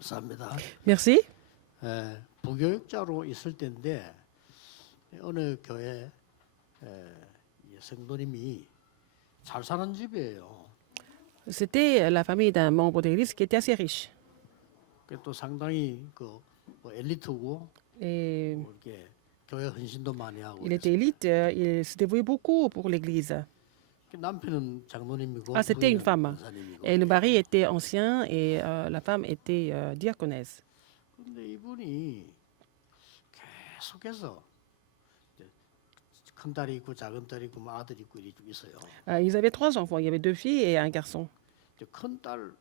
감사합니다. Merci. 부교육자로 있을 때인데 어느 교회 이 성도님이 잘 사는 집이에요. C'était la famille d'un membre de l'Église qui était assez riche. 또 상당히 뭐 엘리트고 Et 뭐 이렇게 교회 헌신도 많이 하고. il était élite, il se dévouait beaucoup pour l'Église. 남편은 장로님이고 Ah, c'était une femme. 권사님이고. Et le mari était ancien et la femme était diaconesse. 근데 이분이 계속해서 큰 딸이 있고 작은 딸이 있고 뭐 아들이 있고 이렇게 있어요. Ils avaient 3 enfants. Il y avait 2 filles et un garçon. 큰 딸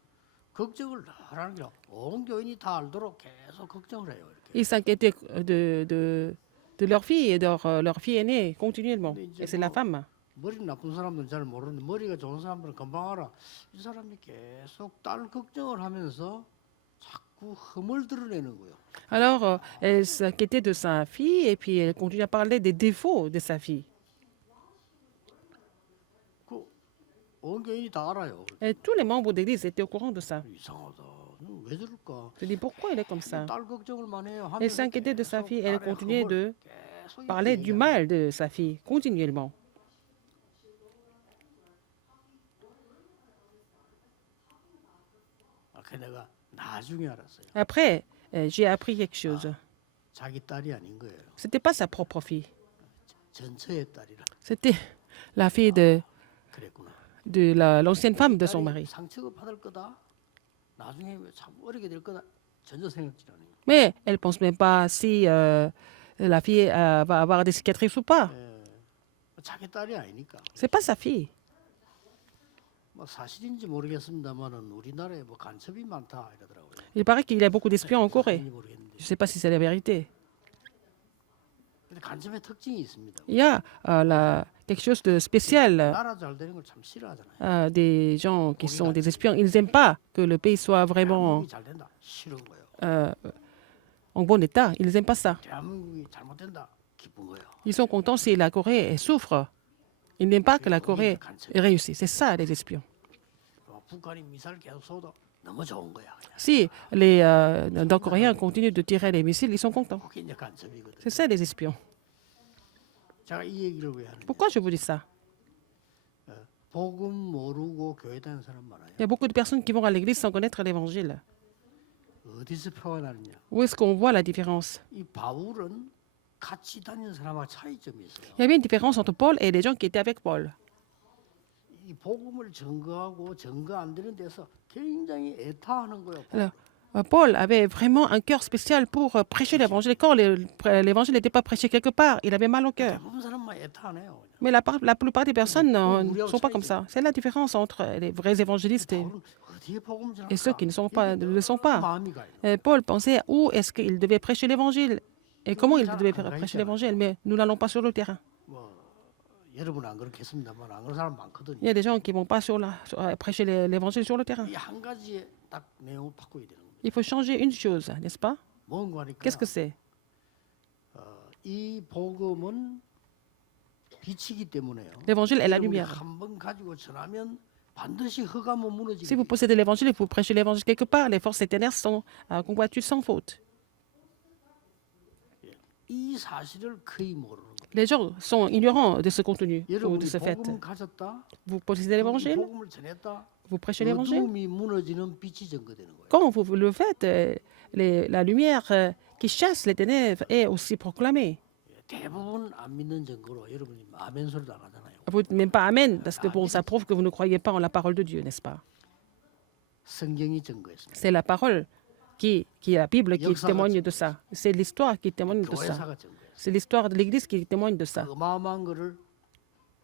걱정을 늘 하는 게 온 교인이 다 알도록 계속 걱정을 해요. 이렇게. Ils s'inquiétaient de leur fille et de leur fille aînée continuellement. Et c'est la femme. 머리 나쁜 사람들은 잘 모르는데 머리가 좋은 사람들은 금방 알아. 이 사람이 계속 딸 걱정을 하면서 자꾸 흠을 드러내는 거예요. Alors, elle s'inquiétait de sa fille et puis elle continuait à parler des défauts de sa fille. 온 교인이 다 알아요. Et tous les membres d'église étaient au courant de ça. 이상하다. 왜 저럴까? Je dis, pourquoi elle est comme ça? 딸 걱정을 많이 해요. Elle s'inquiétait de sa fille. Elle continuait de 계속 parler du mal de sa fille continuellement. 내가 나중에 알았어요. Après, j'ai appris quelque chose. 자기 딸이 아닌 거예요. C'était pas sa propre fille. 전처의 딸이라. C'était la fille 그랬구나. de l'ancienne femme de son mari. 상처가 받을 거다. 나중에 참 어리게 될 거다. 전혀 생각지 않아요. Mais elle pense même pas si la fille va avoir des cicatrices ou pas. 자기 딸이 아니니까. C'est pas sa fille. 뭐 사실인지 모르겠습니다만은 우리나라에 뭐 간첩이 많다 이러더라고요. Il paraît qu'il y a beaucoup d'espions en Corée. 사실인지 모르겠는데. Je ne sais pas si c'est la vérité. 근데 간첩의 특징이 있습니다. Il y a quelque chose de spécial. 나라 잘 되는 걸 참 싫어하잖아요. Des gens qui sont des espions. Ils n'aiment pas que le pays soit vraiment 대한민국이 잘 된다. 싫은 거예요. en bon état. Ils n'aiment pas ça. 대한민국이 잘못된다. 기쁜 거예요. Ils sont contents si la Corée souffre. Ils n'aiment pas que la Corée réussisse. C'est ça, les espions. 북한이 미사일 계속 쏘도 너무 좋은 거야. Si les Nord-Coréens continuent de tirer les missiles, ils sont contents. 그게 이제 간첩이거든. C'est ça, les espions. 제가 이 얘기를 왜 하는지. Pourquoi je vous dis ça? 복음 모르고 교회 다니는 사람 많아요. Il y a beaucoup de personnes qui vont à l'église sans connaître l'évangile. 어디서 표가 나느냐? Où est-ce qu'on voit la différence? 이 바울은 같이 다니는 사람하고 차이점이 있어요. Il y avait une différence entre Paul et les gens qui étaient avec Paul. 이 복음을 증거하고 증거 안 되는 데서 굉장히 애타하는 거예요. Alors, Paul avait vraiment un cœur spécial pour prêcher l'évangile. Quand l'évangile n'était pas prêché quelque part, il avait mal au cœur. 대부분 사람만 애타하네요. Mais la plupart des personnes ne sont pas comme ça. C'est la différence entre les vrais évangélistes 바울은 어디에 복음 et ceux qui ne le sont pas. 마음이 가요. Paul pensait où est-ce qu'il devait prêcher l'évangile et comment il devait prêcher l'évangile. Mais nous n'allons pas sur le terrain. 뭐 여러분 안 그렇겠습니다만 안 그런 사람 많거든요. Il y a des gens qui ne vont pas prêcher l'évangile sur le terrain. 이 한 가지에 딱 내용을 바꿔야 되는 거예요. Il faut changer une chose, n'est-ce pas? 뭔가 하니까 Qu'est-ce que c'est? 이 복음은 빛이기 때문에요. L'évangile est la lumière. 한번 가지고 전하면 반드시 흑암은 무너지게. Si vous possédez l'évangile et vous prêchez l'évangile quelque part, les forces ténèbres sont combattues sans faute. 이 사실을 거의 모르는 거예요. Les gens sont ignorants de ce contenu ou de 여러분이 ce fait. 복음을 가졌다. Vous possédez l'évangile, 복음을 전했다. vous prêchez l'évangile. 어둠이 무너지는 빛이 증거되는 거예요. Quand vous le faites, la lumière qui chasse les ténèbres est aussi proclamée. 대부분 안 믿는 증거로 여러분이 아멘 소리도 안 하잖아요. Vous ne même pas Amen, parce que bon, ça prouve que vous ne croyez pas en la parole de Dieu, n'est-ce pas? 성경이 증거했습니다. C'est la parole qui est la Bible qui témoigne de ça. C'est l'histoire qui témoigne de ça. 교회사가 증거했어요. C'est l'histoire de l'Église qui témoigne de ça. 어마어마한 거를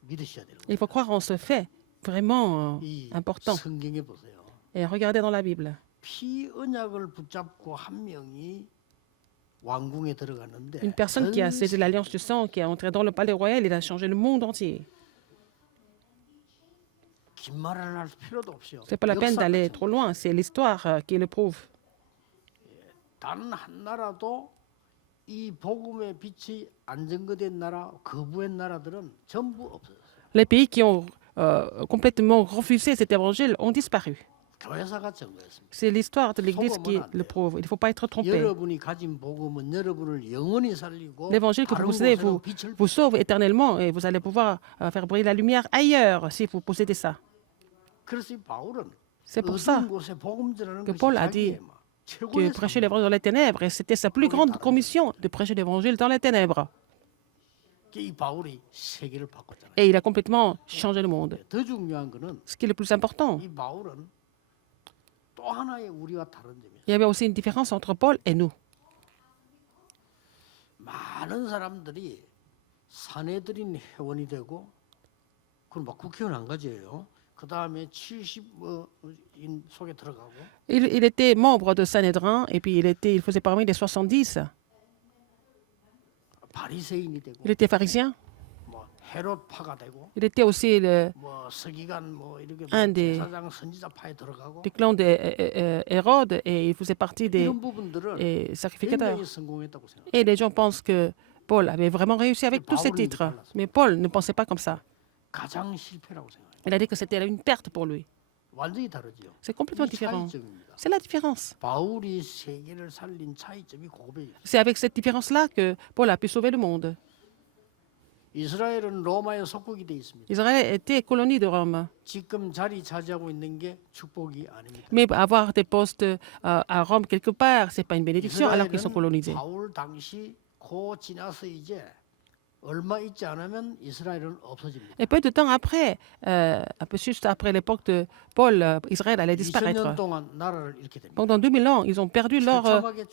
믿으셔야 되는 거예요. Il faut croire en ce fait vraiment 이 important. 성경에 보세요. Et regardez dans la Bible. 피 언약을 붙잡고 한 명이 왕궁에 들어갔는데 Une personne qui a saisi l'alliance du sang, qui est entrée dans le palais royal, il a changé le monde entier. 긴 말을 할 필요도 없어요. C'est pas la peine d'aller trop loin, c'est l'histoire qui le prouve. 단 한 나라도 이 복음의 빛이 안 증거된 나라, 거부한 나라들은 전부 없어졌어요. Les pays qui ont complètement refusé cet évangile ont disparu. 교회사가 증거했습니다. C'est l'histoire de l'Église qui le prouve. Il ne faut pas être trompé. 여러분이 가진 복음은 여러분을 영원히 살리고 L'évangile que 다른 vous possédez 곳에는 빛을 vous sauve éternellement et vous allez pouvoir faire briller la lumière ailleurs si vous possédez ça. 그래서 이 바울은 C'est pour ça 어두운 곳에 복음 전하는 que 것이 Paul a dit 자기의 막 que 최고의 prêcher 삶. l'évangile dans les ténèbres, et c'était sa plus grande commission de prêcher l'évangile dans les ténèbres. 이 바울이 세계를 바꿨잖아요. Et il a complètement changé le monde. 더 중요한 거는 Ce qui est le plus important, 이 바울은 또 하나의 우리와 다른 점이에요. il y avait aussi une différence entre Paul et nous. 많은 사람들이 사내들인 회원이 되고 그럼 막 국회의원 한 가지예요. 그 다음에 70인 속에 들어가고 Il était membre de Sanhédrin et puis il faisait parmi les 70. 바리새인이 되고 Il était pharisien. 뭐 헤롯파가 되고 Il était aussi 뭐 서기관 뭐 이렇게 Un des- 제사장 선지자파에 들어가고 du clan de Hérode et il faisait partie des 이런 부분들을 sacrificateurs. 굉장히 성공했다고 생각해요. Et les gens pensent que Paul avait vraiment réussi avec tous ses titres. Mais Paul ne pensait pas comme ça. 가장 실패라고 생각해요. Il a dit que c'était une perte pour lui. 완전히 다르죠. C'est complètement 이 différent. 차이점입니다. C'est la différence. 바울이 세계를 살린 차이점이 고백이에요. C'est avec cette différence-là que Paul a pu sauver le monde. 이스라엘은 로마의 속국이 돼 있습니다. Israël était colonie de Rome. 지금 자리 차지하고 있는 게 축복이 아닙니다. Mais avoir des postes à Rome quelque part, c'est pas une bénédiction alors qu'ils sont colonisés. 바울 당시 고 지나서 이제 얼마 있지 않으면 이스라엘은 없어집니다. Et peu de temps après, un peu juste après l'époque de Paul, Israël allait 2000년 disparaître. 동안 나라를 잃게 됩니다. Pendant 2000 ans, ils ont perdu leur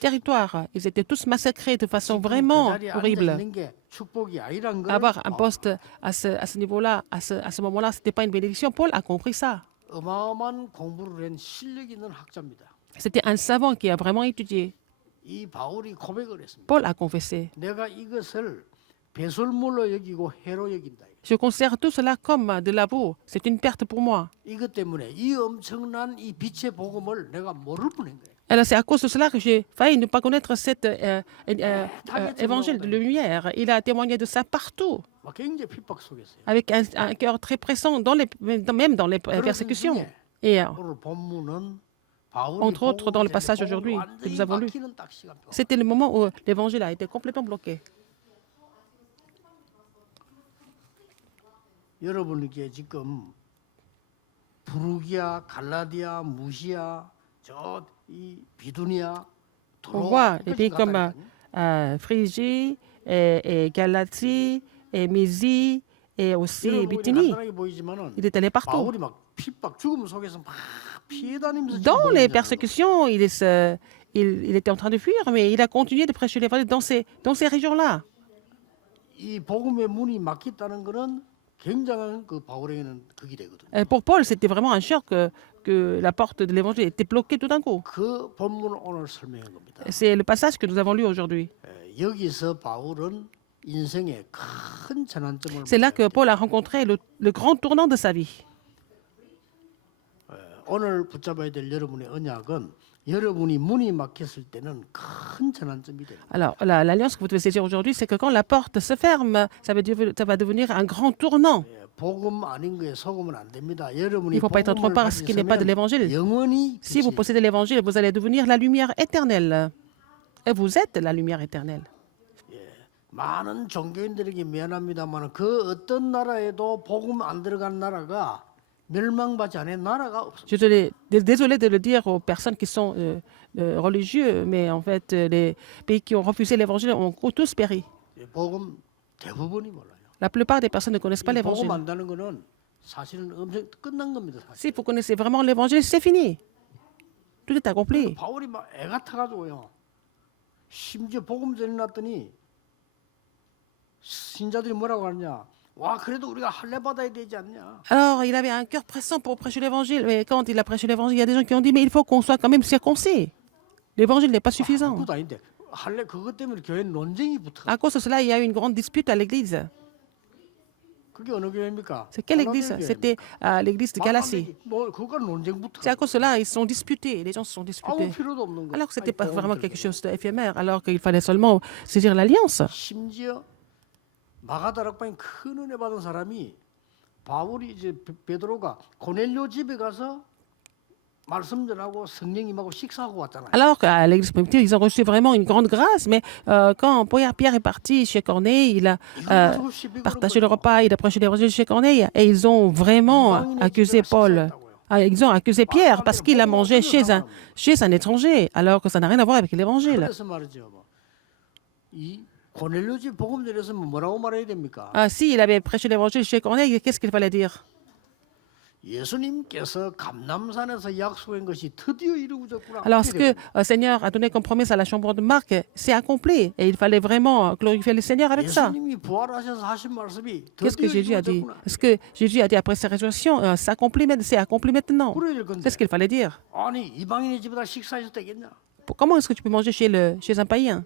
territoire. Ils étaient tous massacrés de façon vraiment 그 자리에 앉아 horrible. 있는 게 축복이 아니란 걸 Avoir un poste à ce niveau-là, à ce moment-là, ce n'était pas une bénédiction. Paul a compris ça. 어마어마한 공부를 한 실력 있는 학자입니다. C'était un savant qui a vraiment étudié. 이 바울이 고백을 했습니다. Paul a confessé. 내가 이것을 배설물로 여기고 해로 여긴다. Je considère tout cela comme de la boue. C'est une perte pour moi. 이것 때문에 이 엄청난 이 빛의 복음을 내가 모를 뻔한 거예요. Alors c'est à cause de cela que j'ai failli ne pas connaître cet évangile de lumière. Il a témoigné de ça partout, 막 굉장히 핍박 속에서요. avec un cœur très pressant, même dans les persécutions. Et 오늘 본문은 바울이 entre autres, dans le 복음을 passage 전해 aujourd'hui 복음을 que nous 완전히 avons lu, 막히는 딱 시간표. c'était le moment où l'évangile a été complètement bloqué. 여러분에게 지금 부르기아, 갈라디아, 무시아, 저 이 비두니아, On voit des 여기까지 pays comme 갔다니까요. Phrygie, et Galatie, et Mésie, et aussi 여러분이 Bithynie. 간단하게 보이지만은 Il est allé partout. 바울이 막 핍박, 죽음 속에서 막 피해 다니면서 지금 Dans les 보이잖아요. persécutions, il était en train de fuir, mais il a continué de prêcher l'évangile dans ces régions-là. 이 복음의 문이 막혔다는 거는 굉장한 그 바울에게는 극이 되거든요. Pour Paul, c'était vraiment un choc que la porte de l'évangile était bloquée tout d'un coup. 그 본문을 오늘 설명한 겁니다. C'est le passage que nous avons lu aujourd'hui. 여기서 바울은 인생의 큰 전환점을 C'est là que Paul a rencontré le grand tournant de sa vie. 오늘 붙잡아야 될 여러분의 언약은 여러분이 문이 막혔을 때는 큰 전환점이 됩니다. Alors, l'alliance que vous devez saisir aujourd'hui, c'est que quand la porte se ferme, ça va devenir un grand tournant. 복음 아닌 거에 속으면 안 됩니다. Il 여러분이 ne faut pas être trop 복음을 par ce qui n'est pas de 가지면 l'évangile. 영원히 Si vous 빛이 possédez l'évangile, vous allez devenir la lumière éternelle. Et vous êtes la lumière éternelle. 많은 종교인들에게 미안합니다만 그 어떤 나라에도 복음 안 들어간 나라가 멸망받지 않은 나라가 없습니다. Je suis désolé de le dire aux personnes qui sont religieux, mais en fait, les pays qui ont refusé l'évangile ont tous péri. 복음 대부분이 몰라요. La plupart des personnes ne connaissent pas 이 l'évangile. 복음 안다는 거는 사실은 엄청 끝난 겁니다. 사실. Si vous connaissez vraiment l'évangile, c'est fini. Tout est accompli. 바울이 막 애가 타가지고요. 심지어 복음 전해놨더니 신자들이 뭐라고 하느냐. 와 그래도 우리가 할례 받아야 되지 않냐. Alors, il avait un cœur pressant pour prêcher l'évangile. Mais quand il a prêché l'évangile, il y a des gens qui ont dit, mais il faut qu'on soit quand même circoncis. L'évangile n'est pas suffisant. 그것도 아닌데 할례 그것 때문에 교회 논쟁이 붙어. À cause de cela, il y a eu une grande dispute à l'église. 그게 어느 교회입니까? C'est quelle église? C'était à l'église de Galatie. 그거 논쟁 붙어. C'est à cause de cela, ils se sont disputés. Les gens se sont disputés. 아무 필요도 없는 거. Alors que ce n'était pas vraiment quelque chose d'éphémère, alors qu'il fallait seulement saisir l'alliance. 심지어 마가다락방에 큰 은혜 받은 사람이 바울이 이제 베드로가 고넬료 집에 가서 말씀 전하고 성령님하고 식사하고 왔잖아요. Alors qu'à l'église primitive, ils ont reçu vraiment une grande grâce, mais quand Pierre est parti chez Corneille, il a 이거 가지고 시비 거는 partagé le 거죠. repas, il a prêché l'évangile chez Corneille, et ils ont vraiment 이방인의 accusé 집에서 Paul. 식사했다고요. Ils ont accusé Pierre parce qu'il a mangé chez un étranger, alors que ça n'a rien à voir avec l'évangile. 그래서 말이죠. 이 고넬료 집 복음 전했으면 뭐라고 말해야 됩니까? S'il avait prêché l'évangile chez Corneille, qu'est-ce qu'il fallait dire? 예수님께서 감남산에서 약속한 것이 드디어 이루어졌구나. Alors, ce que le Seigneur a donné comme promesse à la chambre de Marc, c'est accompli. Et il fallait vraiment glorifier le Seigneur avec ça. 예수님이 부활하셔서 하신 말씀이 Qu'est-ce que 드디어 Jésus a dit? 이루어졌구나. Ce que Jésus a dit après sa résurrection, c'est accompli maintenant. 그래야 될 건데. C'est ce qu'il fallait dire. 아니 이방인의 집에다 식사하셨다겠냐? Comment est-ce que tu peux manger chez un païen?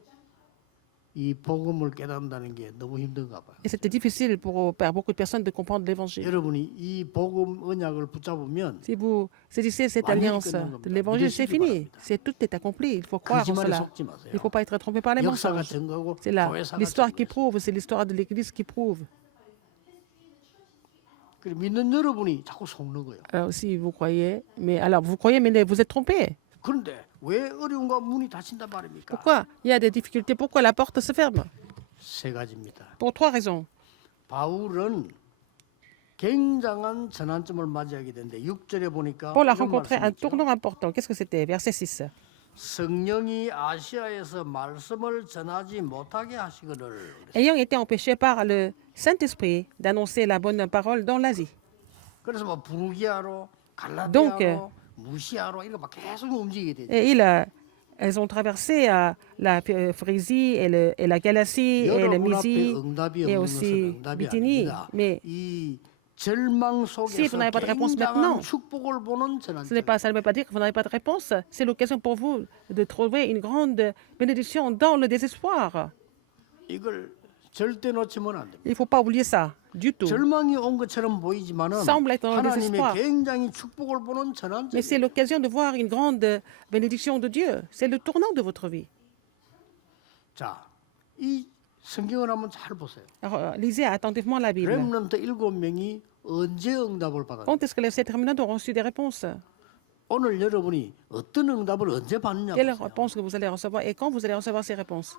이 복음을 깨닫는다는 게 너무 힘든가 봐요. Et c'était difficile pour beaucoup de personnes de comprendre l'évangile. 여러분이 이 복음 언약을 붙잡으면 Si vous saisissez cette 완전히 alliance 끝난 de 겁니다. l'évangile, c'est 믿으시기 fini. 바랍니다. Tout est accompli. Il faut croire en 거짓말에 cela. 속지 마세요. Il ne faut pas être trompé par les 역사가 mensonges. 증거고 C'est 교회사가 l'histoire qui 증거예요. prouve, c'est l'histoire de l'Église qui prouve. 그리고 믿는 여러분이 자꾸 속는 거예요. Alors, si vous croyez, mais vous êtes trompé. 그런데 왜 어려움과 문이 닫힌단 말입니까? Pourquoi il y a des difficultés? Pourquoi la porte se ferme? 세 가지입니다. Pour 3 raisons. 바울은 굉장한 전환점을 맞이하게 되는데 6절에 보니까 Paul a 이런 rencontré un 말씀이 있죠. tournant important. Qu'est-ce que c'était? Verset 6. 성령이 아시아에서 말씀을 전하지 못하게 하시거늘. Ayant été empêché par le Saint-Esprit d'annoncer la bonne parole dans l'Asie. 그래서 뭐 부르기아로 Donc, 갈라디아로 무시아로 이거 막 계속 움직이게 되죠. Et elles ont traversé la Phrygie et la Galatie et la 여러분 앞에 Mysie 응답이 et 없는 aussi 것은 응답이 Bithynie. 아닙니다. Mais 이 절망 Si 속에서 vous n'avez pas de réponse 굉장한 maintenant, 축복을 보는 전환점. ça ne veut pas dire que vous n'avez pas de réponse. C'est l'occasion pour vous de trouver une grande bénédiction dans le désespoir. 이걸 절대 놓치면 안 됩니다. Il ne faut pas oublier ça du tout. 절망이 온 것처럼 보이지만은 Semble être dans le 하나님의 désespoir. 굉장히 축복을 보는 전환점. Mais c'est l'occasion de voir une grande bénédiction de Dieu. C'est le tournant de votre vie. 자, 이 성경을 한번 잘 보세요. Alors, lisez attentivement la Bible. 렘넌트 7명이 언제 응답을 받았냐? Quand est-ce que les 7 remnants ont reçu des réponses? 오늘 여러분이 어떤 응답을 언제 받느냐 Quelles 보세요. réponses que vous allez recevoir et quand vous allez recevoir ces réponses?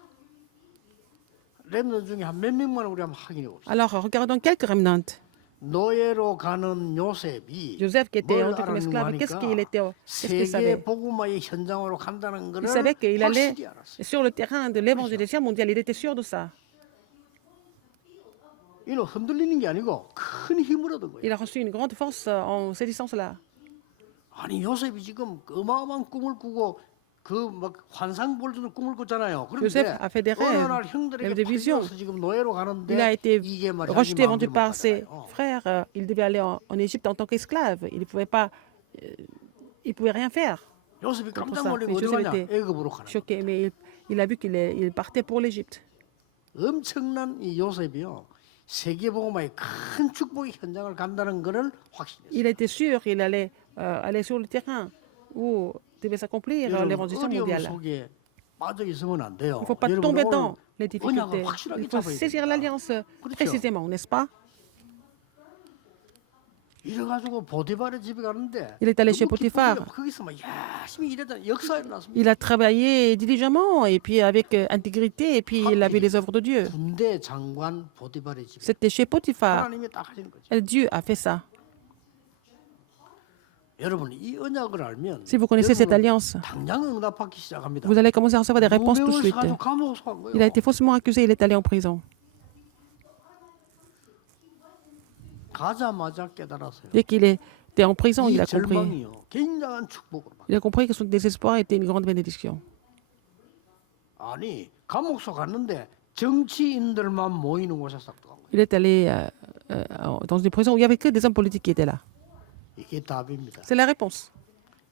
렘넌트 중에 한 몇 명만 우리 한번 확인해 봅시다. Alors, regardons quelques remnants. 노예로 가는 요셉이 Joseph qui était 뭘 rendu comme 알았는가 esclave, qu'est-ce qu'il 하니까 savait? 세계 복음화의 현장으로 간다는 Il 것을 savait qu'il allait 확실히 알았어요. sur le terrain de l'évangélisation mondiale. Il était sûr de ça. 이는 흔들리는 게 아니고 큰 힘을 얻은 거예요. Il a reçu une grande force en saisissant cela. 아니 요셉이 지금 어마어마한 꿈을 꾸고 그 막 환상 볼 때도 꿈을 꿨잖아요. Joseph 그런데 a fait des 어느 rêves, 날 형들에게 des visions. 팔려서 지금 노예로 가는데 Il a été 이게 말이야 rejeté, 자기 vendu 마음대로 par 못 ses 가잖아요. frères. Il devait aller en Égypte en tant qu'esclave. Il ne pouvait pas, il pouvait rien faire. 요셉이 pour 깜짝 ça. 놀리고 Mais 어디 Joseph 가냐? était 애굽으로 가는. Choqué, mais il a vu qu'il partait pour l'Égypte. 엄청난 이 요셉이요. 세계 복음화의 큰 축복의 현장을 간다는 것을 확신했어요. Il était sûr qu'il allait aller sur le terrain où devait s'accomplir 여러분, l'évangélisation 어려움 mondiale. 속에 빠져 있으면 안 돼요. Il ne faut pas 여러분, tomber 오늘 dans les difficultés. 언약을 확실하게 Il faut 잡아야 saisir 됩니다. l'alliance 그렇죠. précisément, n'est-ce pas? 이래가지고 보디발의 집에 가는데 Il est allé chez 너무 Potiphar. 기쁘니까 거기서 막 열심히 일했다 역사에 났습니다. Il a travaillé diligemment et puis avec intégrité et puis il a vu les œuvres de Dieu. 군대 장관 보디발의 집에 C'était chez Potiphar. 하나님이 딱 하시는 거죠. Et Dieu a fait ça. 여러분 이 언약을 알면 Si vous connaissez cette 여러분은 alliance, 당장 응답받기 시작합니다. vous allez commencer à recevoir des réponses tout de suite. 가지고 감옥 소한 거예요. Il a été faussement accusé, il est allé en prison. 가자마자 깨달았어요. Dès qu'il était en prison, 이 il a compris. 절망이요 굉장한 축복으로 받. Il a compris que son désespoir était une grande bénédiction. 아니 감옥소 갔는데 정치인들만 모이는 곳에 싹 들어간 거예요. Il est allé dans une prison où il n'y avait que des hommes politiques qui étaient là. 이게 답입니다. C'est la réponse.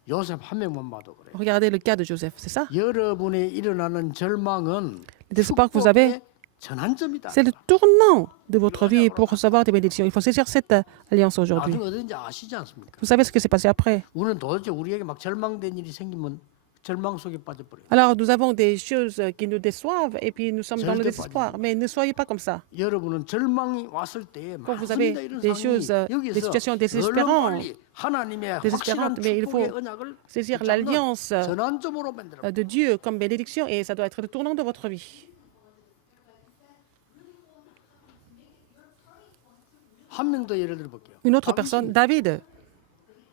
요셉 한 명만 봐도 그래요. Regardez le cas de Joseph, c'est ça? 여러분의 일어나는 절망은 Le désespoir que vous avez, 축복의 전환점이다. c'est le tournant de votre vie pour recevoir des bénédictions. Il faut saisir cette alliance aujourd'hui. 나중에 어딘지 아시지 않습니까? Vous savez ce qui s'est passé après? 우리는 도대체 우리에게 막 절망된 일이 생기면 절망 속에 빠져버려요. Alors, nous avons des choses qui nous déçoivent et puis nous sommes dans le 절대 désespoir. Mais ne soyez pas comme ça. 여러분은 절망이 왔을 때 Quand vous 많습니다. avez 이런 des 상황이 choses, des 여기서 situations 얼른 désespérantes, 빨리 하나님의 확실한 désespérantes, mais il faut 축복의 언약을 saisir 붙잡는 l'alliance 전환점으로 만들어. de Dieu comme bénédiction et ça doit être le tournant de votre vie. 한 명 더 예를 들어 볼게요. Une autre personne, David.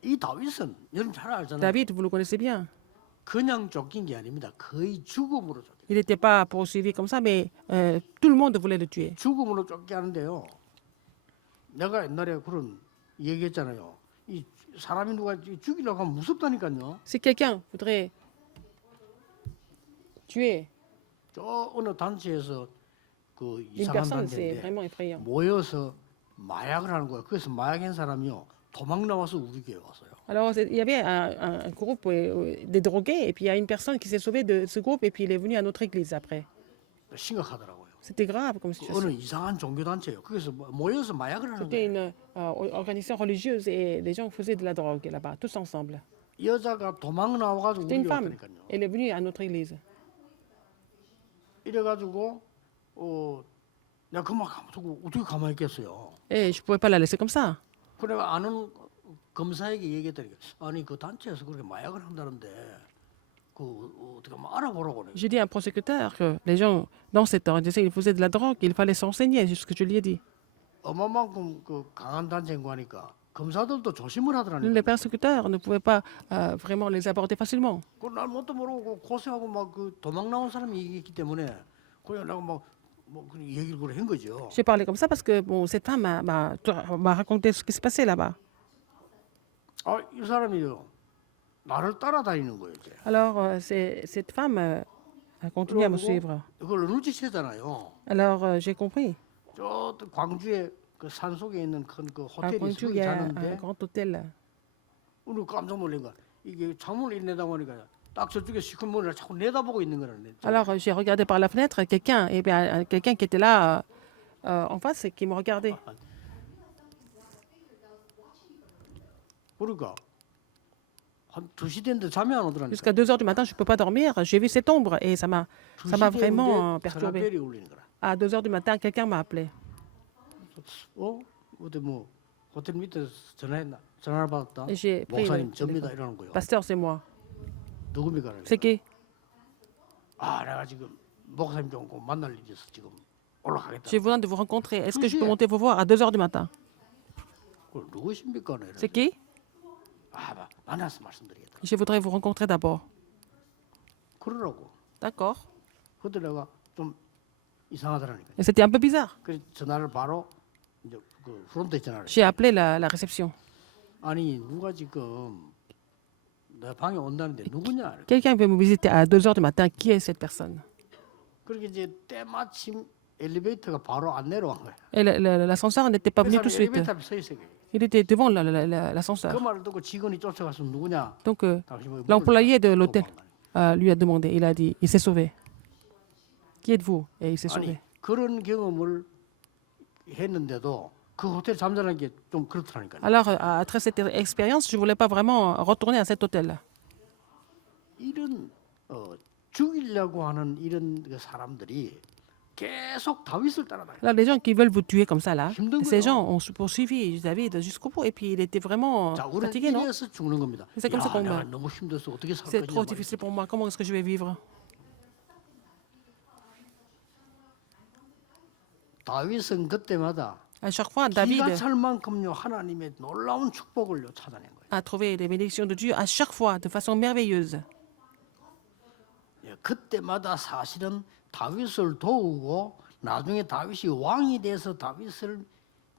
이 다윗은 여러분 잘 알잖아요. David, vous le connaissez bien. 그냥 쫓긴 게 아닙니다. 거의 죽음으로 쫓겨. Il n'était pas poursuivi comme ça, mais tout le monde voulait le tuer. 죽음으로 쫓게 하는데요. 내가 옛날에 그런 얘기했잖아요. 이 사람이 누가 죽이려고 하면 무섭다니까요. Si quelqu'un voudrait tuer 저 어느 단체에서 그 une 이상한 personne, c'est 단체인데 vraiment effrayant. 모여서 마약을 하는 거예요. 그래서 마약한 사람이요 도망 나와서 우리 교회 왔어요. Alors, il y avait un groupe des drogués, et puis il y a une personne qui s'est sauvée de ce groupe, et puis il est venu à notre église après. 심각하더라고요. C'était grave comme 어느 situation. 이상한 종교 단체예요. 그래서 모여서 마약을 하는 C'était 거예요. une organisation religieuse, et les gens faisaient de la drogue là-bas, tous ensemble. 여자가 도망 나와가지고 C'était 우리 une femme. 왔다니까요. Elle est venue à notre église. 이래가지고 내가 그만 두고 어떻게 가만히 있겠어요. Et je ne pouvais pas la laisser comme ça. 그래가 아는 검사에게 얘기했더니 아니 그 단체에서 그렇게 마약을 한다는데 그 어떻게 한번 알아보라고 그래. J'ai dit à un prosécuteur que les gens dans cette organisation, ils faisaient de la drogue, il fallait s'enseigner, c'est ce que je lui ai dit. 어마만큼 그 강한 단체인 거 하니까 검사들도 조심을 Les 하더라니까. persécuteurs ne pouvaient pas vraiment les aborder facilement. 그날 뭣도 모르고 고생하고 막 그 도망 나온 사람이 있기 때문에 그냥 내가 뭐 그런 얘기를 그래 한 거죠. J'ai parlé comme ça parce que bon, cette femme m'a raconté ce qui se passait là-bas. 이 사람이요 나를 따라다니는 거예요. 이제. Alors, cette femme a continué à me suivre. 그걸 눈치채잖아요. Alors, j'ai compris. 저 광주에 그 산 속에 있는 큰 그 À 호텔이 Gwangju, il 거기 y a un 자는데 grand hôtel. 오늘 깜짝 놀란 거야. 이게 창문을 내다 보니까 딱 저쪽에 시커먼을 자꾸 내다보고 있는 거라네. Alors, j'ai regardé par la fenêtre quelqu'un, et bien quelqu'un qui était là en face et qui me regardait. 그러니까 한 2시 됐는데 잠이 안 오더라니까. Jusqu'à 2 heures du matin, je ne peux pas dormir. J'ai vu cette ombre et ça m'a 2시 vraiment 됐는데 perturbé. 전화벨이 울리는 거라. À 2 heures du matin, quelqu'un m'a appelé. 어디 뭐 호텔 밑에 전화를 받았다. Et j'ai pris 목사님 le 접니다 téléphone. 이러는 거요. Pasteur, c'est moi. 누굽니까? C'est qui? 내가 지금 목사님 좀 만날 일이 있어 지금 올라가겠다. J'ai besoin de vous rencontrer. Est-ce que je peux Touché. monter vous voir à 2 heures du matin? 그걸 누구십니까? C'est qui? 만나서 말씀드리겠다. Je voudrais vous rencontrer d'abord. 그러라고. D'accord. 그때 내가 좀 이상하더라니까. Et c'était un peu bizarre. 그래서 전화를 바로 이제 그 프론트에 전화를. J'ai appelé la réception. 아니 누가 지금 내 방에 온다는데 누구냐? Quelqu'un veut me visiter à 2 heures du matin. Qui est cette personne? 그렇게 이제 때마침 엘리베이터가 바로 안 내려간 거야. Et l'ascenseur n'était pas 그 venu 사람이 tout de suite. 엘리베이터 앞에 서 있어. Il était devant 그 l'ascenseur. 말을 듣고 직원이 쫓아가서 누구냐? Donc, 당신 왜 l'employé de 물을 l'hôtel 또 도망가냐? lui a demandé. Il a dit, il s'est sauvé. Qui êtes-vous? Et il s'est 아니 sauvé. 그런 경험을 했는데도 그 호텔 잠자는 게 좀 그렇더라니까. Alors, après cette expérience, je ne voulais pas vraiment retourner à cet hôtel. 이런 죽이려고 하는 이런 그 사람들이 계속 다윗을 따라다녀. Là, les gens qui veulent vous tuer comme ça, là, 힘든 ces 거예요. gens ont poursuivi David jusqu'au bout et puis il était vraiment 자, 우리는 fatigué, non? 이래서 죽는 겁니다. C'est comme ça qu'on 내가 meurt. 너무 힘들어서 어떻게 살 C'est trop 거냐. difficile pour moi. Comment est-ce que je vais vivre? 다윗은 그때마다 À chaque fois, 기가 David 찰 만큼요 하나님의 놀라운 축복을요 찾아낸 거예요. a trouvé les bénédictions de Dieu à chaque fois, de façon merveilleuse. 예, 그때마다 사실은 다윗을 도우고 나중에 다윗이 왕이 돼서 다윗을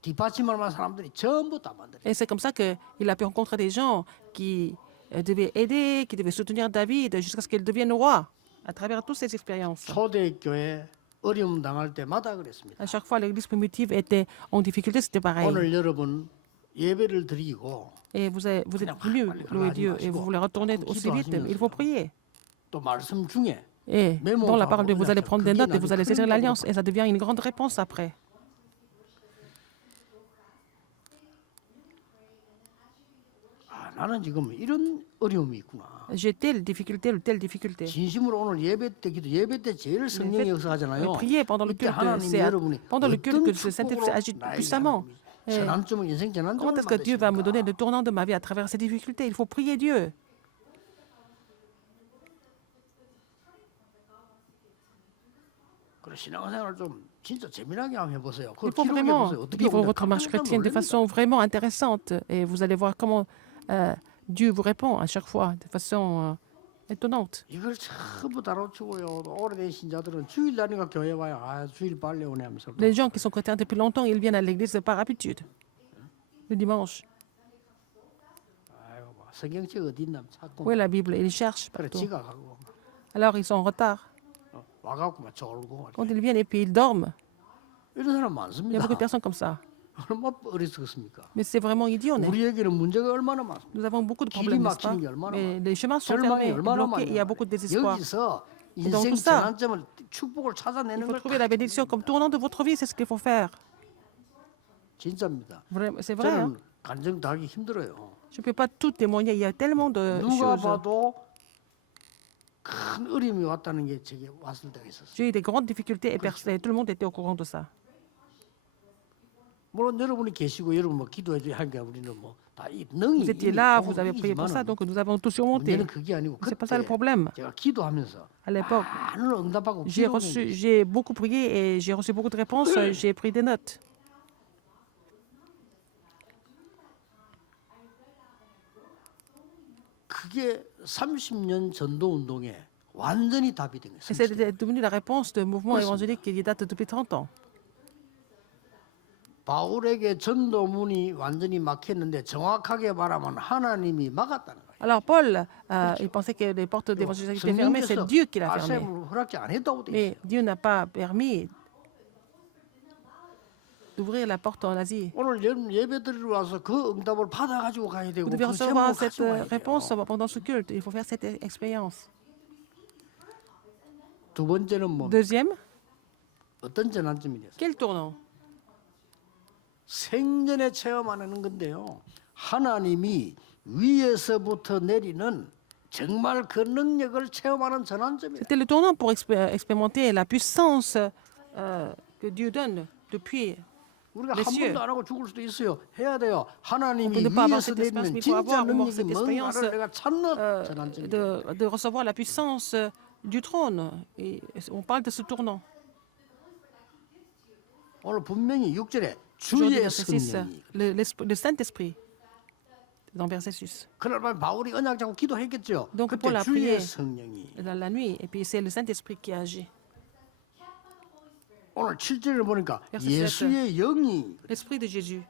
뒷받침할 만한 사람들이 전부 다 만들어요. Et c'est comme ça qu'il a pu rencontrer des gens qui devaient aider, qui devaient soutenir David jusqu'à ce qu'il devienne roi, à travers toutes ces expériences. 초대교회 어려움 당할 때마다 그랬습니다. À chaque fois, l'église primitive était en difficulté, c'était pareil. 오늘 여러분 예배를 드리고 Et vous êtes venus louer Dieu et vous voulez retourner aussi vite, il faut prier. 또 말씀 중에 Et dans la parole de Dieu, vous allez prendre des notes et vous allez saisir l'alliance et ça devient une grande réponse après. 나는 지금 이런 어려움이 있구나. J'ai telle difficulté ou telle difficulté. 진심으로 오늘 예배 때 기도 예배 때 제일 성령이 역사하잖아요. Prier pendant le 이때 culte, 하나님이 c'est 여러분이 pendant le culte 어떤 que le Saint-Esprit 축복으로 agit 나에게 puissamment. 하나님이 전환점을 인생 Comment 전환점을 est-ce que Dieu va me donner 만드십니까? le tournant de ma vie à travers ces difficultés? Il faut prier Dieu. 그래 신앙생활을 좀 진짜 재미나게 한번 해보세요. Il 그걸 faut 기록해 vraiment 보세요. 어떻게 vivre 보면 votre marche 깜짝 chrétienne de 놀랍니다. façon vraiment intéressante et vous allez voir comment Dieu vous répond à chaque fois de façon étonnante. 이걸 전부 다뤄치고요. 오래된 신자들은 주일날인가 교회 와요. 아 주일 빨리 오네 하면서. Les gens qui sont chrétiens depuis longtemps, ils viennent à l'église par habitude, le dimanche. 아이고 뭐, 성경책 어디 있나 찾고 Où est la Bible? Ils cherchent 그래 partout. 지각하고 Alors ils sont en retard. 와갖고 막 졸고 Quand ils viennent et puis ils dorment. 이런 사람 Il y a 많습니다. beaucoup de personnes comme ça. 얼마나 어리석습니까? Mais c'est vraiment idiot. 우리에게는 문제가 얼마나 많습니까? Nous avons beaucoup de 길이 problèmes, n'est-ce pas? 막히는 게 얼마나 Mais les chemins sont 절망이 fermés, 얼마나 bloqués. Il y a beaucoup de 많냐. désespoir. 여기서 dans 인생 tout ça, 전환점을 축복을 Il 찾아내는 faut 걸 trouver la bénédiction comme tournant de votre vie. C'est ce qu'il faut faire. 진짜입니다. C'est vrai. Hein? 저는 간증 다 하기 힘들어요. Je ne peux pas tout témoigner. Il y a tellement de 누가 choses. 봐도 큰 어려움이 왔다는 게 제게 왔을 때가 있었어요. J'ai eu des grandes difficultés et tout le monde était au courant de ça. 물론 여러분이 계시고 여러분 뭐 기도해 주야 하니까 우리는 뭐다 능이 Vous étiez là, vous avez prié pour ça, donc nous avons tout surmonté. 문제는 그게 아니고 C'est pas ça le 그때 problème. 제가 기도하면서 À l'époque, 많은 응답하고 j'ai beaucoup prié et j'ai reçu beaucoup de réponses. J'ai pris des notes. 그게 30년 전도 운동에 완전히 답이 된 Et c'est 거예요. devenu la réponse de mouvement évangélique qui date depuis 30 ans. 바울에게 전도문이 완전히 막혔는데 정확하게 말하면 하나님이 막았다는 거예요. Alors Paul, il pensait que les portes d'évangélisation étaient fermées. C'est Dieu qui l'a fermé. 말씀을 허락지 안 했다고 돼 있어요. Mais Dieu n'a pas permis d'ouvrir la porte en Asie. 오늘 예배 드리러 와서 그 응답을 받아가지고 가야 되고 Vous devez 그 recevoir 시험을 cette 가지고 가야 réponse 돼요. pendant ce culte. Il faut faire cette expérience. 두 번째는 뭐 Deuxième, 어떤 전환점이 됐어요? quel tournant? 생전에 체험하는 건데요. 하나님이 위에서부터 내리는 정말 그 능력을 체험하는 전환점이에요. C'était le tournant pour expérimenter la puissance que Dieu donne depuis. 우리가 한 Messieurs, 번도 안 하고 죽을 수도 있어요. 해야 돼요. 하나님이 On peut ne pas avoir 위에서 cette expérience, 내리는 mais il faut 진짜 avoir au moins 능력이 cette expérience, 뭔가를 내가 찾는 전환점이에요. de recevoir la puissance du trône. Et on parle de ce tournant. 오늘 분명히 6절에 Aujourd'hui, 주의 verset 6, 성령이. le Saint-Esprit, dans verset 6. 그날 밤 바울이 언약 잡고 기도했겠죠. Donc, 그때 Paul a 주의 prié. 성령이. La nuit, et puis c'est le Saint-Esprit qui agit. 오늘 7절을 보니까 verset 예수의 영이 L'Esprit de Jésus.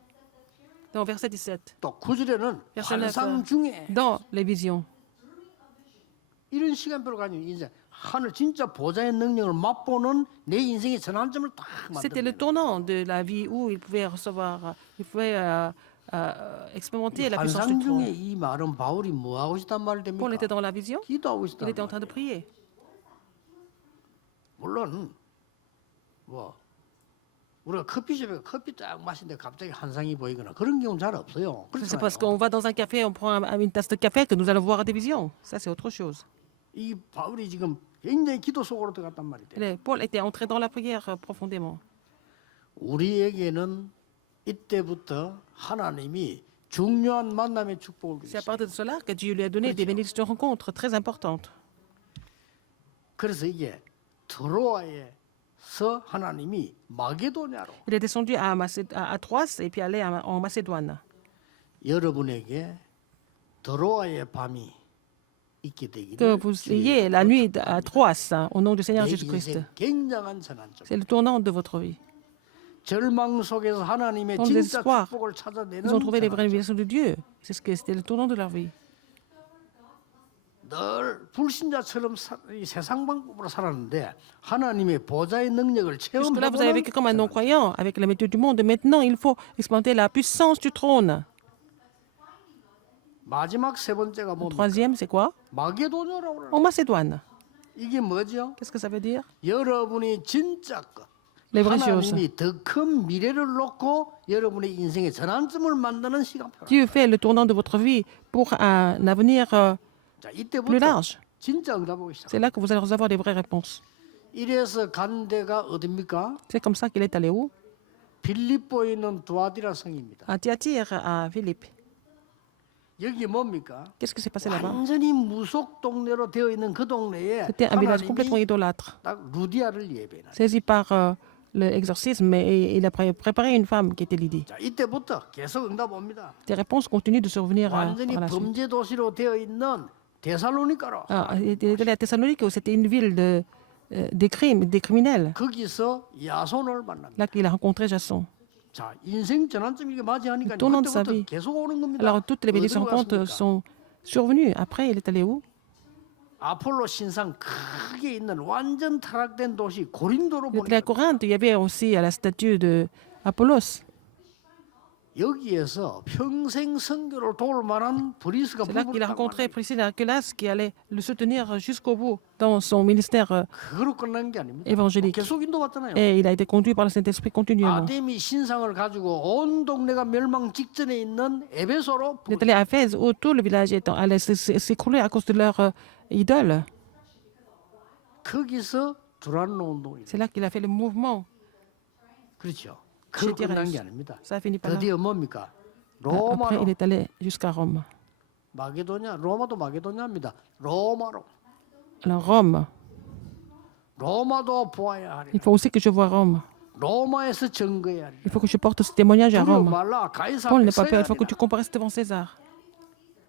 Dans verset 17. 또 9절에는 verset 9, 환상 중에 dans les visions. 이런 시간표를 가지고 이제 하늘 진짜 보좌의 능력을 맛보는 내 인생의 전환점을 딱 C'était le 만들어내는 tournant de la vie où il pouvait recevoir, il pouvait expérimenter la puissance du 환상 trône. 중에 이 말은 바울이 뭐 하고 있단 말이 Paul était 됩니까? dans la vision, 기도하고 il 있단 était en train de 말이에요. prier. 물론 뭐 우리가 커피숍에 커피 딱 마시는데 갑자기 환상이 보이거나 그런 경우는 잘 없어요. C'est parce 그렇잖아요. qu'on va dans un café, on prend une tasse de café que nous allons voir des visions. Ça, c'est autre chose. 이 바울이 지금 굉장히 기도 속으로 들어갔단 말이에요. Paul était entré dans la prière profondément. 우리에게는 이때부터 하나님이 중요한 만남의 축복을 C'est à 주셨어요. partir de cela que Dieu lui a donné des bénédictions de rencontres très importantes. 그래서 이게 드로아에서 하나님이 마게도냐로 Il est descendu à Troas et puis allé en Macédoine. 여러분에게 드로아의 밤이 있게 Que 되기를 vous ayez la nuit à Troas, au nom du Seigneur 내 Jésus-Christ. 인생 굉장한 전환점. C'est le tournant de votre vie. 절망 속에서 하나님의 Dans le 진짜 désespoir, 축복을 찾아내는 Ils ont trouvé les vraies 전환점. révélations de Dieu. C'est ce que c'était le tournant de leur vie. 늘 불신자처럼 이 세상 방법으로 살았는데 하나님의 보좌의 능력을 Jusque-là, vous avez 체험해보는 vécu comme un 전환점. non-croyant avec la méthode du monde. Maintenant, il faut expérimenter la puissance du trône. 마지막 세 번째가 뭡니까? Troisième, c'est quoi? 마게도냐라고 그래요. En Macédoine. 이게 뭐죠? Qu'est-ce que ça veut dire? 여러분이 진짜 것, les vraies choses. 하나님이 더 큰 미래를 놓고 여러분의 인생의 전환점을 만드는 시간표. Dieu fait le tournant de votre vie pour un avenir 자, plus 이때부터 large. 진짜 응답 오기 시작. C'est là que vous allez recevoir des vraies réponses. 이래서 간 데가 어딥니까? C'est comme ça qu'il est allé où? 빌립보에 있는 두아디라 성입니다. À Thyatire, à Philippe. 여기 뭡니까? Qu'est-ce qui s'est passé là-bas? 완전히 무속 동네로 되어 있는 그 동네에 C'était un village complètement 하나님이 idolâtre. 딱 루디아를 예배나. Saisi par l'exorcisme, et il a préparé une femme qui était Lydie. 자, 이때부터 계속 응답 옵니다. Des réponses continuent de survenir 완전히 par la suite. 범죄 도시로 되어 있는 데살로니가로 Il est allé à Thessalonique, où c'était une ville des crimes, des criminels. 거기서 야손을 만납니다. Là qu'il a rencontré Jason. 자, 인생 전환점 이게 맞이하니까 tournant de sa 그때부터 vie. 계속 오는 겁니다. Alors toutes les 어디로 bénédictions comptes 갔습니까? sont survenues. Après, il est allé où? 아폴로 신상 크게 있는 완전 타락된 도시 고린도로 Il est allé à 보내요. Corinthe. Il y avait aussi la statue de Apollos. 여기에서 평생 선교를 도울 만한 브리스가 C'est là qu'il a 부부를 rencontré Priscille et Aquila qui allait le soutenir jusqu'au bout dans son ministère 그거로 끝난 게 아닙니다. évangélique. 계속 인도받잖아요. Et il a été conduit par le Saint-Esprit continuellement. 아데미 신상을 가지고 온 동네가 멸망 직전에 있는 에베소로 Il est allé à Éphèse, où tout le village allait s'écrouler à cause de leur idole. 거기서 두란노 운동이 C'est là qu'il a fait le mouvement. 그렇죠. 그로 Je 끝난 dirais, 게 아닙니다. ça a fini par là. 드디어 뭡니까? Après, 로마로 il est allé jusqu'à Rome. 마게도냐 로마도 마게도냐입니다. 로마로 Alors, Rome. 로마도 보아야 하리. Il faut aussi que je voie Rome. 로마에서 증거해야 하리. Il faut que je porte ce témoignage à 두려워 Rome. 말라 가이사 Paul 앞에 n'est pas peur, 서야 il faut que tu 하리라. comparaisses devant César.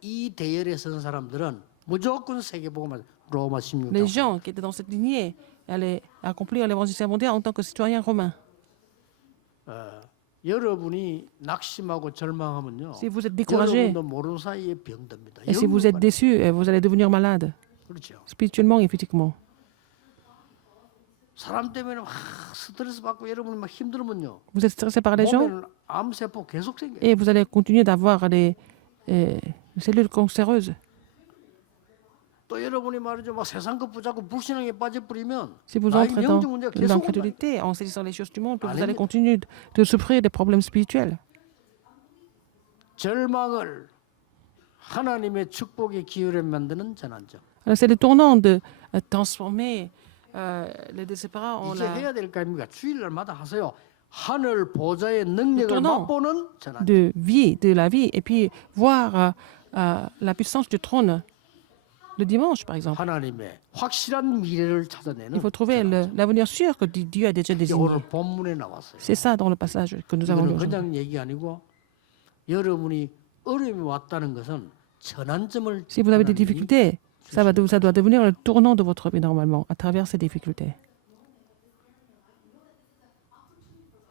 이 대열에 선 사람들은 무조건 세계복음을 로마 Les 16장. gens qui étaient dans cette lignée allaient accomplir l'évangile mondial en tant que citoyens romains. 여러분이 낙심하고 절망하면요. Si vous êtes découragé 여러분도 모르는 사이에 병듭니다. et si vous êtes déçu, vous allez devenir malade, 그렇죠. spirituellement et physiquement. 사람 때문에 막 스트레스 받고 여러분이 막 힘들면요. Vous êtes stressé par les gens 몸에는 암세포 계속 생겨요. et vous allez continuer d'avoir des cellules cancéreuses. 또 여러분이 말이죠. 막 세상 것 붙잡고 불신앙에 빠져버리면 Si vous 나의 entrez dans 영적 문제가 계속 온다. l'incrédulité en saisissant les choses du monde, vous allez 아닙니다. continuer de souffrir des problèmes spirituels. 절망을 하나님의 축복의 기회로 만드는 전환점. Alors, c'est le tournant de transformer les désespérés en 이제 la 해야 될 거 아닙니까? 주일날마다 하세요. 하늘 보좌의 능력을 tournant 맛보는 전환점. de vie, de la vie, et puis voir la puissance du trône le dimanche, par exemple. 하나님의 확실한 미래를 찾아내는 Il faut trouver l'avenir sûr que Dieu a déjà 이게 désigné. 오늘 본문에 나왔어요. C'est ça dans le passage que nous avons lu 이거는 aujourd'hui. 그냥 얘기 아니고 여러분이 어려움이 왔다는 것은 전환점을 Si vous avez des 하나님이 difficultés, ça doit devenir le tournant de votre vie normalement, à travers ces difficultés.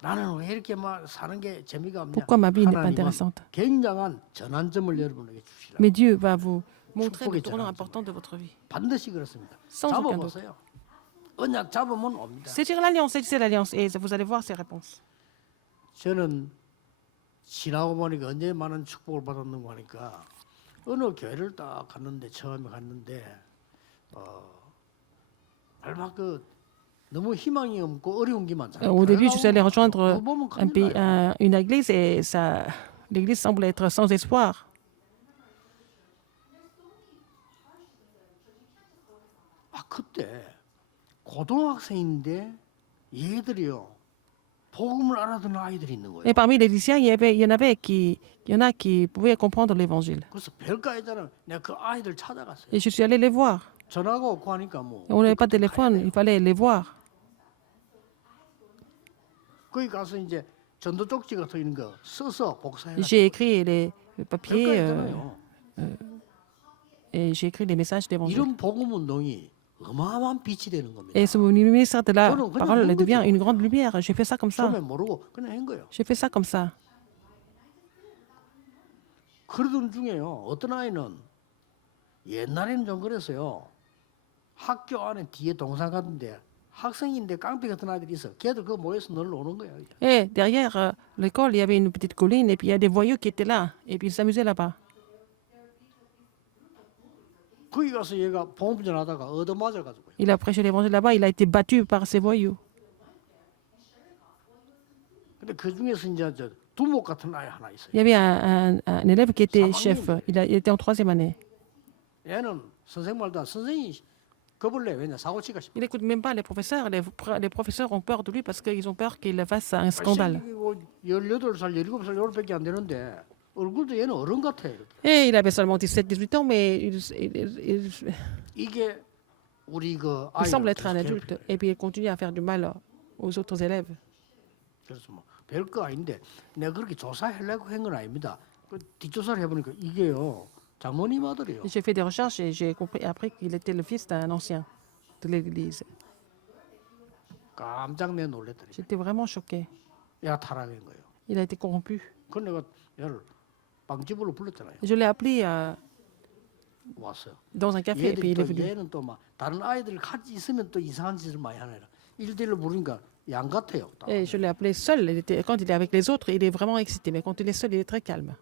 나는 왜 이렇게 막 사는 게 재미가 없냐? Pourquoi ma vie n'est pas 하나님은 intéressante? 굉장한 전환점을 여러분에게 주시라. Mais Dieu va vous montrer le 축복의 tournant 전환점. important de votre vie. 반드시 그렇습니다. Sans aucun doute. 잡아보세요. 언약 잡으면 옵니다. Saisir l'alliance, saisissez l'alliance, et vous allez voir ces réponses. 저는 지나고 보니까 언제 많은 축복을 받았는가 하니까 어느 교회를 딱 갔는데 처음에 갔는데 얼마 너무 희망이 없고 어려운 게 많잖아요. Au début, je suis allé rejoindre 그거 보면 큰일 나요. une église et l'église semble être sans espoir. 그때 고등학생인데 얘들이요 복음을 알아듣는 아이들이 있는 거예요. Et parmi les lycéens, il y en a qui pouvaient comprendre l'évangile. 그래서 별가에잖아. 내가 그 아이들 찾아갔어요. Et je suis allé les voir. 전화가 없고 하니까 뭐. On n'avait pas de téléphone, il fallait les voir. 거기 가서 이제 전도 쪽지 같은 이런 거 써서 복사해. J'ai écrit les papiers 별가있잖아요. et j'ai écrit des messages d'évangile. 이런 복음 운동이 어마어마한 빛이 되는 겁니다. Et ce ministère de la 저는 그냥 parole 한 devient 거죠. une grande lumière. J'ai fait ça comme ça. 처음에 모르고 그냥 한 거예요. J'ai fait ça comme ça. 그러던 중에요. 어떤 아이는 옛날에는 좀 그랬어요. 학교 안에 뒤에 동상 같은데 학생인데 깡패 같은 아이들이 있어. 걔들 그거 모여서 놀러 오는 거예요. Et derrière l'école, il y avait une petite colline et puis il y a des voyous qui étaient là et puis ils s'amusaient là-bas. 거기 가서 얘가 복음전하다가 얻어맞아가지고 Il a prêché l'évangile là-bas, il a été battu par ces voyous. 근데 그 중에서 이제 저 두목 같은 아이 하나 있어요. Il y avait un élève qui était Samangi. chef. Il était en troisième année. 얘는 선생 말도 안 선생이 겁을 내. 왜냐 사고 치가 싶어. Il n'écoute même pas les professeurs. Les professeurs ont peur de lui parce qu'ils ont peur qu'il fasse un scandale. 18살, 17살 요렇게밖에 안 되는데 얼굴도 얘는 어른 같아. 이렇게. Et il avait seulement 17-18 ans, mais 이게 우리 그 il semble 아이를 être un adulte. Et puis il continue à faire du mal aux autres élèves. 그래서 뭐 별거 아닌데 내가 그렇게 조사하려고 한 건 아닙니다. 그 뒷조사를 해보니까 이게요 장모님 아들이요. J'ai fait des recherches et j'ai appris qu'il était le fils d'un ancien de l'église. 깜짝 내 놀랬더니 J'étais vraiment choquée. 얘가 타락한 거예요. Il a été corrompu. 그 내가 얘를 빵집으로 불렀잖아요. Je l'ai appelé 왔어요. dans un café et puis 얘들이 il est 또 venu. 얘는 또 막 다른 아이들 같이 있으면 또 이상한 짓을 많이 하네요. 1대1로 부르니까 양 같아요. 딱. Et je l'ai appelé seul. Quand il est avec les autres, il est vraiment excité. Mais quand il est seul, il est très calme.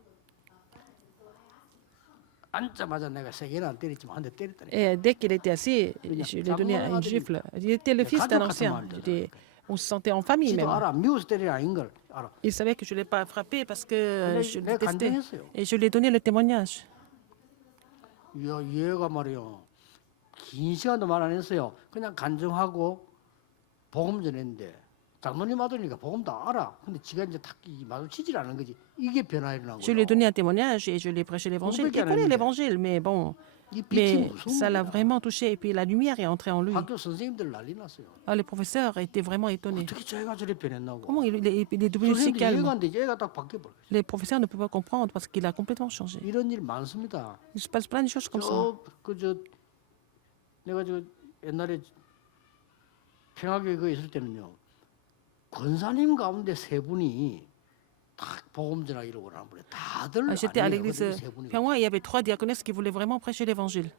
앉자마자 내가 세 개는 안 때렸지만 한 대 때렸더니 Et dès qu'il était assis, je lui ai donné une gifle. Il était le fils d'un ancien. On se sentait en famille 지도 même. 알아. 미워서 때리는 아닌 걸 알아. Il savait que je ne l'ai pas frappé parce que je le 내가 détestais. 간증했어요. Et je lui ai donné le témoignage. 얘가 말이요. 긴 시간도 말 안 했어요. 그냥 간증하고 복음 전했는데 장로님 아들이니까 복음 다 알아. 근데 지가 이제 탁 마주치질 않은 거지. 이게 변화 일어난 Je lui ai 거예요. donné un témoignage et je lui ai prêché l'évangile. Il connaît l'évangile, mais bon. 이 빛이 Mais ça l'a 무서운 거야. vraiment touché. Et puis la lumière est entrée en lui. 학교 선생님들 난리 났어요. Ah, les professeurs étaient vraiment étonnés. 어떻게 저희가 저리 변했나고. Comment il est devenu si 선생님들 calme? 이해가 안 되지. 얘가 딱 바뀌어버려. Les professeurs ne peuvent pas comprendre parce qu'il a complètement changé. 이런 일 많습니다. Il se passe plein de choses comme ça. 내가 옛날에 평화교회 그 있을 때는요. 권사님 가운데 세 분이 딱 복음 전하기를 원하는 분이 다들 Ah, j'étais à 아니에요. l'église 근데 세 분이. Piangwa, il y avait 3 diaconesses qui voulaient vraiment prêcher l'évangile.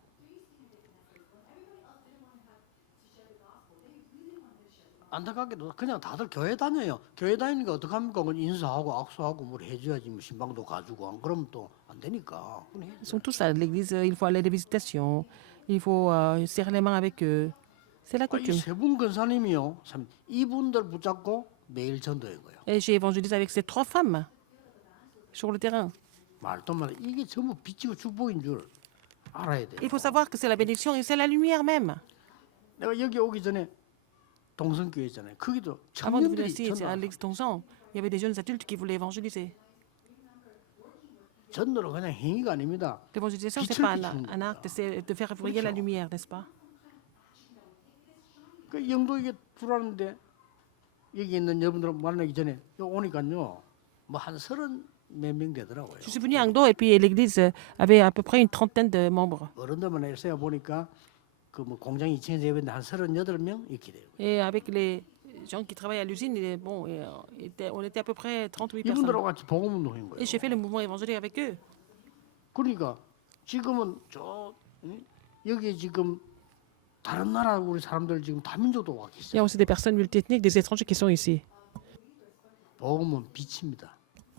안타깝게도 그냥 다들 교회 다녀요. 교회 다니니까 어떡합니까? 그냥 인사하고 악수하고 뭘 해줘야지. 뭐 신방도 가지고 안 그러면 또 안 되니까. 그냥 Ils sont tous à l'église, il faut aller à des visitations, il faut serrer les mains avec eux. C'est la coutume. 이세분 권사님이요. 참 이분들 붙잡고 매일 전도한 거예요. Et j'ai évangélisé avec ces 3 femmes sur le terrain. 말도 말. 이게 전부 빛이고 축복인 줄 알아야 돼. Il faut savoir que c'est la bénédiction et c'est la lumière même. 내가 여기 오기 전에 동성교회 있잖아요. 거기도 Avant de venir 청년들이 ici, à 전도. l'église Tongsan, il y avait des jeunes adultes qui voulaient évangéliser. 전도는 그냥 행위가 아닙니다. L'évangélisation, c'est 빛을 pas 비추는 un acte, c'est de faire briller la lumière, n'est-ce pas? 그 영도 이게 들어왔는데 여기 있는 여러분들 만나기 전에 여기 오니까요. 뭐 한 30 몇 명 되더라고요. Je suis venu à Angdo et puis l'église avait à peu près une trentaine de membres. 어른들만 있어야 보니까 그 뭐 공장 2층에서 예배인데 한 38명 이렇게 돼요. Et avec les gens qui travaillent à l'usine, on était à peu près 38 personnes. 이분들하고 같이 복음 운동한 거예요. Et j'ai fait le mouvement évangélique avec eux. 그러니까 지금은 여기 지금 다른 나라 우리 사람들 지금 다민족도 와 Il y 계세요. a aussi des personnes multiethniques, des étrangers qui sont ici. 복음은 빛입니다.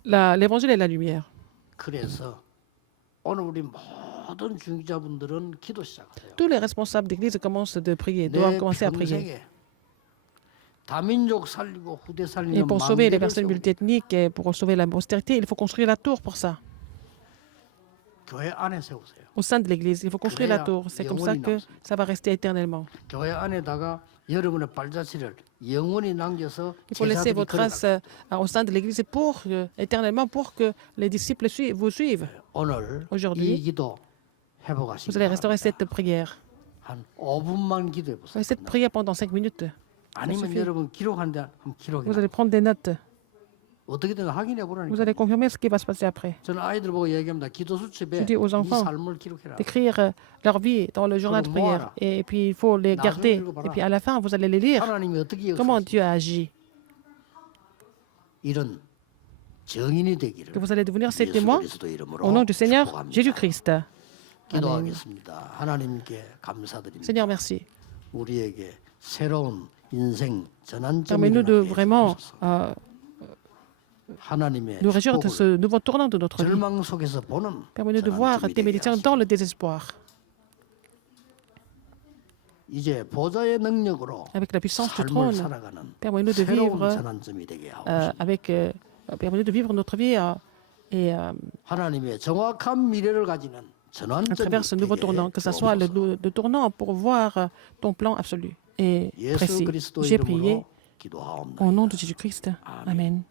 L'évangile est la lumière. 그래서 오늘 우리 모든 중직자분들은 기도 시작하세요. Tous les responsables d'église commencent de prier, 내 doivent commencer à prier. 평생에 다민족 살리고 후대 Et 살리는 pour sauver les 망대를 personnes 세우고 multiethniques et pour sauver la postérité, il faut construire la tour pour ça. 교회 안에 세우세요. Au sein de l'église, il faut construire la tour. C'est comme ça que ça va rester éternellement. 교회 안에다가 여러분의 발자취를 영원히 남겨서 Il faut laisser 제자들이 vos traces au sein de l'église pour éternellement pour que les disciples vous suivent. 오늘 Aujourd'hui, 이 기도 vous allez 해보가시기 restaurer cette prière. 한 5분만 기도해 보세요. Cette prière pendant 5 minutes. 아니면 suffit. 여러분 기록한데 한번 기록해. Vous allez prendre des notes. 어떻게든 확인해 Vous 보라니까. allez confirmer ce qui va se passer après. 저는 아이들 보고 얘기합니다. 기도 수첩에 Je dis aux 이 enfants 삶을 기록해라. d'écrire leur vie dans le journal de prière. Et puis il faut les garder. Et puis à la fin, vous allez les lire. 하나님이 어떻게 Comment 역사하시는지 Dieu a agi. 이런 정인이 되기를 Que vous allez devenir ces 예수 témoins 그리스도 이름으로 au nom du Seigneur 축복합니다. Jésus-Christ. 기도하겠습니다. 하나님께 감사드립니다. Seigneur, merci. 우리에게 새로운 인생 전환점이 Permets-nous de vraiment 하나님의 nous réjouir de 축복을 ce nouveau tournant de notre vie. 절망 속에서 보는 Permets-nous de voir 전환점이 tes 되게 méditations 하소서. dans le désespoir. 이제 보좌의 능력으로 avec la puissance du 삶을 trône, 살아가는 permets-nous de 새로운 vivre 전환점이 되게 하옵소서. permets-nous de vivre notre vie et 하나님의 정확한 미래를 가지는 à 전환점이 travers ce nouveau 되게 tournant, que ce soit le tournant pour voir ton plan absolu et 예수 précis. 그리스도 J'ai prié 이름으로 기도하옵나이다. au nom de Jésus-Christ. Amen. Amen.